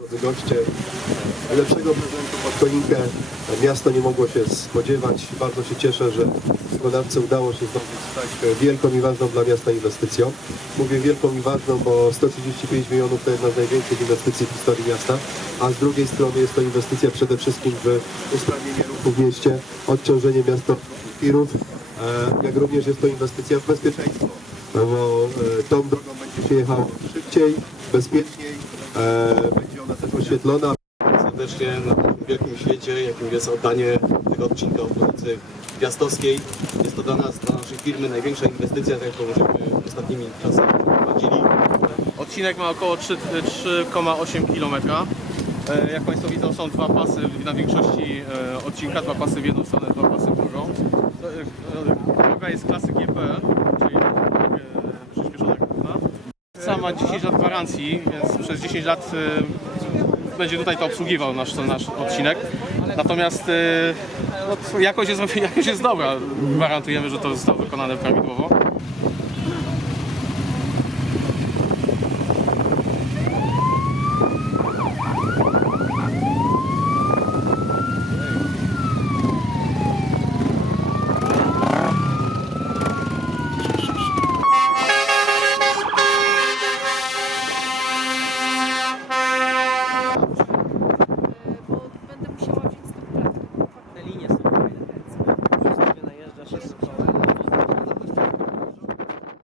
Drodzy goście, lepszego prezentu pod choinkę miasto nie mogło się spodziewać. Bardzo się cieszę, że wykonawcy udało się zdobyć tak wielką i ważną dla miasta inwestycją. Mówię wielką i ważną, bo 135 milionów to jedna z największych inwestycji w historii miasta, a z drugiej strony jest to inwestycja przede wszystkim w usprawnienie ruchu w mieście, odciążenie miasta od tirów, e, jak również jest to inwestycja w bezpieczeństwo, bo e, tą drogą będzie się jechało szybciej, bezpieczniej, e, będzie ona też oświetlona. serdecznie na tym wielkim świecie, jakim jest oddanie tego odcinka obwodnicy Piastowskiej. Jest to dla nas, dla naszej firmy największa inwestycja, tak jaką żeśmy ostatnimi czasy prowadzili. Odcinek ma około 3 3,8 km. E, Jak Państwo widzą są dwa pasy na większości e, odcinka, dwa pasy w jedną stronę, dwa pasy w drugą. Droga jest klasy GP, czyli ma 10 lat gwarancji, więc przez 10 lat y, będzie tutaj to obsługiwał nasz, ten nasz odcinek. Natomiast y, no, jakość, jest, jakość jest dobra. Gwarantujemy, że to zostało wykonane prawidłowo.